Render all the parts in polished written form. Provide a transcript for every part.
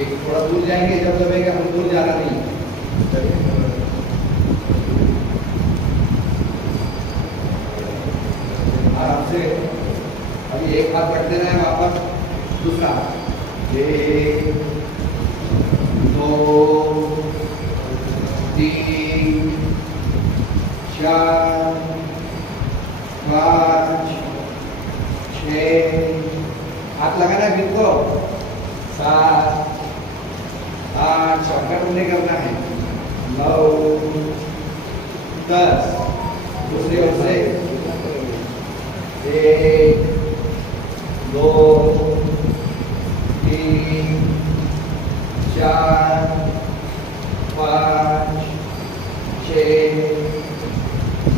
एक थोड़ा दूर जाएंगे, जब दबेंगे हम दूर जाना नहीं। आराम से अभी एक हाथ रख देना है, वापस दूसरा हाथ। 1 2 3 4 5 6, हाथ लगाना है फिर को 7 8, शॉर्टकट नहीं करना है, 9 10, दूसरी ओर से 1 2 3 4 5 6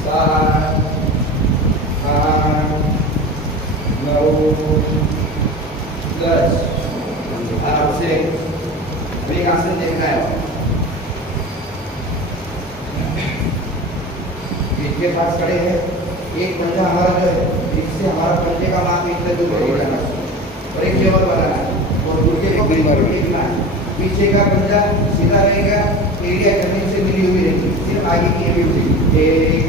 7 8 9 10। आराम से एक आसन देखना है। पीठ के पास खड़े हैं, एक पंजा हमारा जो है इससे हमारा पंजे का माप इतने दूर नहीं जाना और एक लेवल बनाना है और दूसरे को बिल्कुल देखना है। पीछे का पंजा सीधा रहेगा, एरिया जमीन से मिली हुई रहेगी, सिर्फ आगे की भी हुई। 1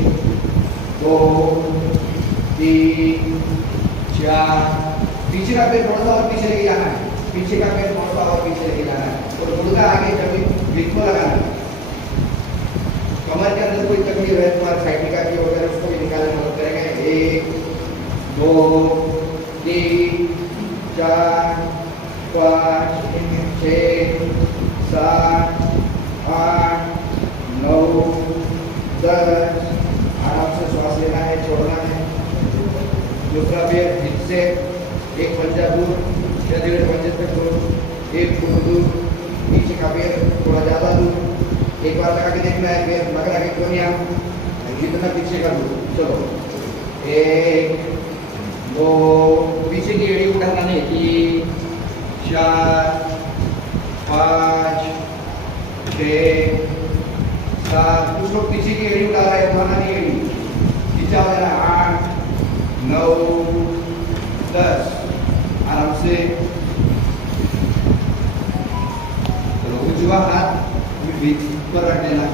2 3 4, पीछे का पैर थोड़ा सा और पीछे लेके जाना है, पीछे का पैर थोड़ा सा और पीछे लेके जाना है और मुर्गा आगे जमीन बिल्कुल लगाना है। कमर के अंदर कोई तकलीफ है तुम्हारे साइटिका की वगैरह, उसको भी निकालने में मदद करेंगे। 1 2 3 4 5 6 7 8 9 10। आराम से श्वास लेना है, छोड़ना है। दूसरा पैर हिप से एक पंजा दूर या 1.5 पंजे तक दूर, 1 फुट दूर, नीचे का पैर थोड़ा ज़्यादा दूर। एक बार लगा के देखना है, पैर लगा के कोनिया कितना पीछे का दूर। चलो 1 2, पीछे की एड़ी उठाना नहीं, 3 4 5 6 7। कुछ लोग पीछे की एड़ी उठा रहे हैं, उठाना नहीं एड़ी, खींचा हो जाना। 8 9 10। आराम से चलो, उजवा हाथ बीच पर रख देना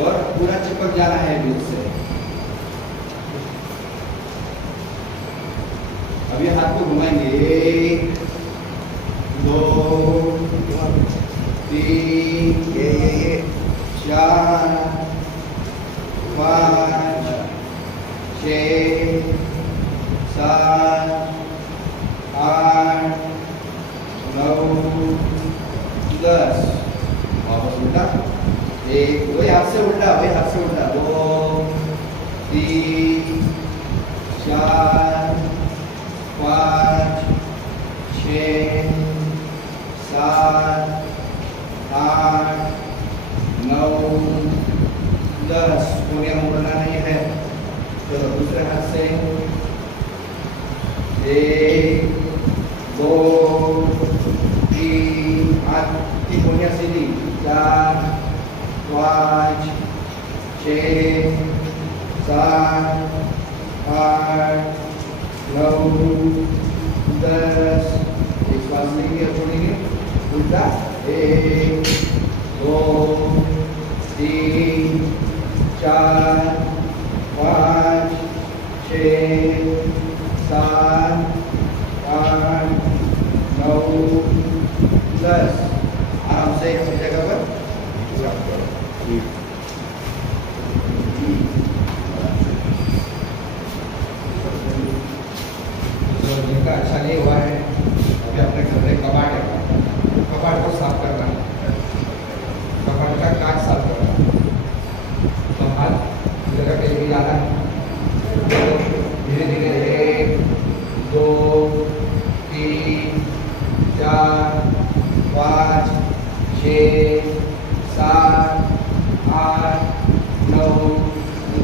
और पूरा चिपक जाना है बीच से। अभी हाथ को घुमाएंगे, 1 2 3 4 5 6 7 8 9 10। वापस उल्टा, 1 वही हाथ से उल्टा, वही हाथ से उल्टा, 2 3 4 5 6 7 8 9 10। कोनिया मोड़ना नहीं है। चलो दूसरे हाथ से 1 2 3, हाथ की कोनिया सीधी, 4 5 6 7 8 9 10। एक श्वास लेंगे और छोड़ेंगे, उल्टा 1 2 3 4 5 6 7 8 9 10। आराम से अपनी जगह पर जिनका अच्छा नहीं हुआ है, अभी अपने घर में कबाड़ है, कबाड़ को साफ करना है, कबाड़ का काट साफ करना है। तो हाथ जगह पे भी लाना है, धीरे धीरे 1 2 3 4 5 6 7 8 9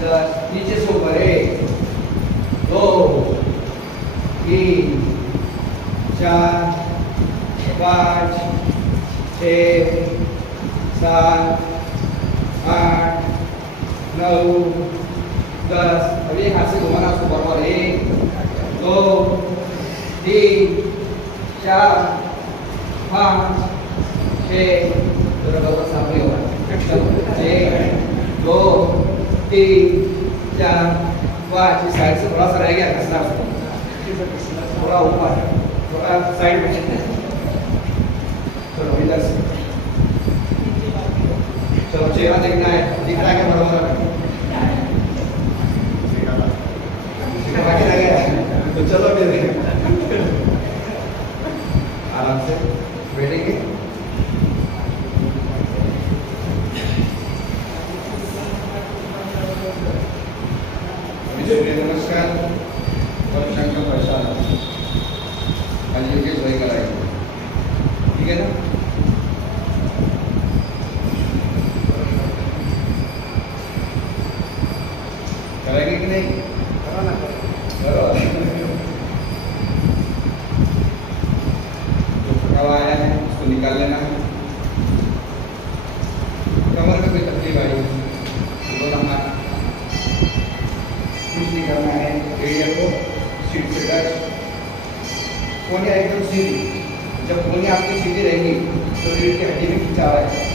10। नीचे से ऊपर 1 2 3 4 5 6 7 8 9 10। अभी एक हाथ से घुमाना उसको बराबर, 1 2 3 4 5 6 जरा डबल सामने होगा 1 2 3 4 5 इस साइड से थोड़ा सा रह गया कसना थोड़ा ऊपर थोड़ा साइड में चलो इधर से चलो चेहरा देखना है दिख रहा है क्या बराबर बाकी रह गया तो चलो फिर आराम से बैठेंगे नमस्कार और शंकर प्रसाद आज योगेश भाई कराएंगे ठीक है ना कराएंगे कि नहीं करो जो थका हुआ आया है उसको निकाल लेना है कमर में कोई तकलीफ आई दोनों हाथ कुछ नहीं करना है एरिया को सीट से टच कोनिया एकदम सीधी जब कोनिया आपकी सीधी रहेगी तो रीढ़ की हड्डी में खिंचाव है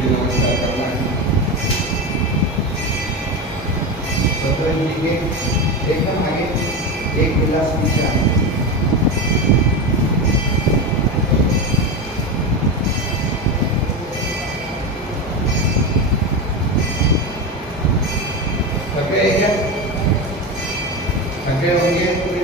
नमस्कार करना है के एकदम आगे एक गिलास पीछे आना थके क्या थके होंगे